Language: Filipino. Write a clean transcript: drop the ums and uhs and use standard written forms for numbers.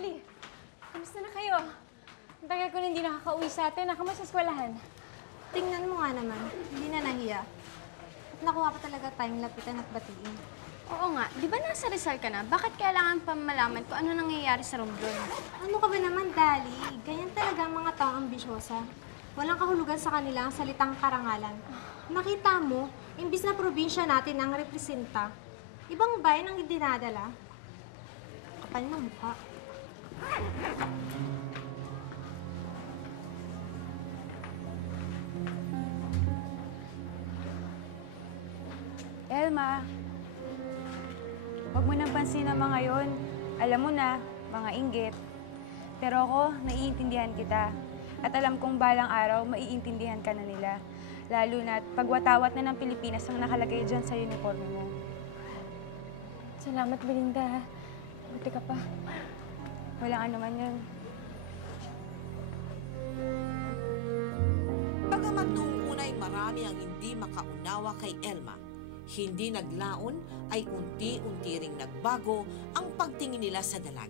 Ali, kamusta na kayo? Ang tagal ko na hindi nakaka-uwi sa atin. Nakamusta sa eskwelahan? Tingnan mo nga naman, hindi na nahiya. At nakuha pa talaga tayong lapitan at batiin. Oo nga, di ba nasa Rizal ka na? Bakit kailangan pa malaman kung ano nangyayari sa Romblon? Ano ka ba naman, Dali? Ganyan talaga ang mga taong ambisyosa. Walang kahulugan sa kanila ang salitang karangalan. Nakita mo, imbis na probinsya natin ang representa, ibang bayan ang dinadala. Kapal ng mukha. Elma, huwag mo nang pansin ang mga yon. Alam mo na, mga inggit. Pero ako, naiintindihan kita. At alam kong balang araw, maiintindihan ka na nila. Lalo na't pagwatawat na ng Pilipinas ang nakalagay dyan sa uniforme mo. Salamat, Belinda. Buti ka pa. Walang anuman yun. Bagamat noong una'y marami ang hindi makaunawa kay Elma, hindi naglaon ay unti-unti ring nagbago ang pagtingin nila sa dalaga.